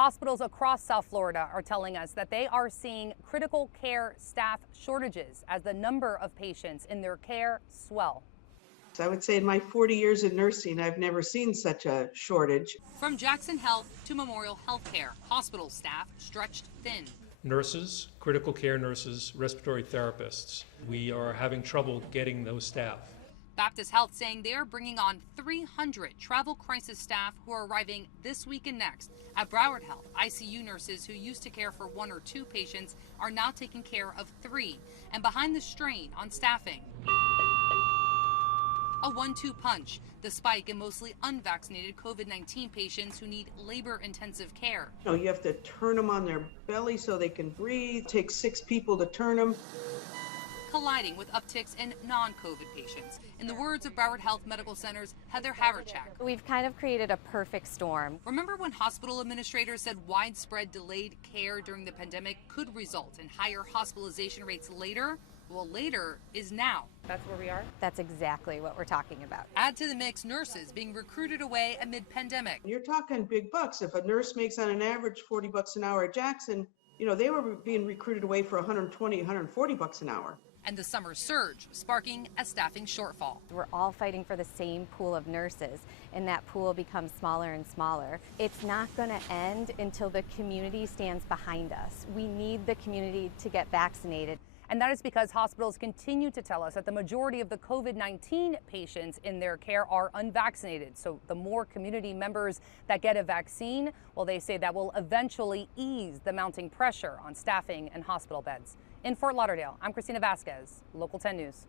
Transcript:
Hospitals across South Florida are telling us that they are seeing critical care staff shortages as the number of patients in their care swell. I would say in my 40 years in nursing, I've never seen such a shortage. From Jackson Health to Memorial Healthcare, hospital staff stretched thin. Nurses, critical care nurses, respiratory therapists. We are having trouble getting those staff. Baptist Health saying they are bringing on 300 travel crisis staff who are arriving this week and next. At Broward Health, ICU nurses who used to care for 1 or 2 patients are now taking care of 3. And behind the strain on staffing, a 1-2 punch, the spike in mostly unvaccinated COVID-19 patients who need labor-intensive care. You have to turn them on their belly so they can breathe. It takes 6 people to turn them. Colliding with upticks in non-COVID patients. In the words of Broward Health Medical Center's Heather Haverchak, we've kind of created a perfect storm. Remember when hospital administrators said widespread delayed care during the pandemic could result in higher hospitalization rates later? Well, later is now. That's where we are? That's exactly what we're talking about. Add to the mix nurses being recruited away amid pandemic. You're talking big bucks. If a nurse makes on an average $40 an hour at Jackson, they were being recruited away for $120, $140 an hour. And the summer surge sparking a staffing shortfall. We're all fighting for the same pool of nurses, and that pool becomes smaller and smaller. It's not going to end until the community stands behind us. We need the community to get vaccinated. And that is because hospitals continue to tell us that the majority of the COVID-19 patients in their care are unvaccinated. So the more community members that get a vaccine, well, they say that will eventually ease the mounting pressure on staffing and hospital beds. In Fort Lauderdale, I'm Christina Vasquez, Local 10 News.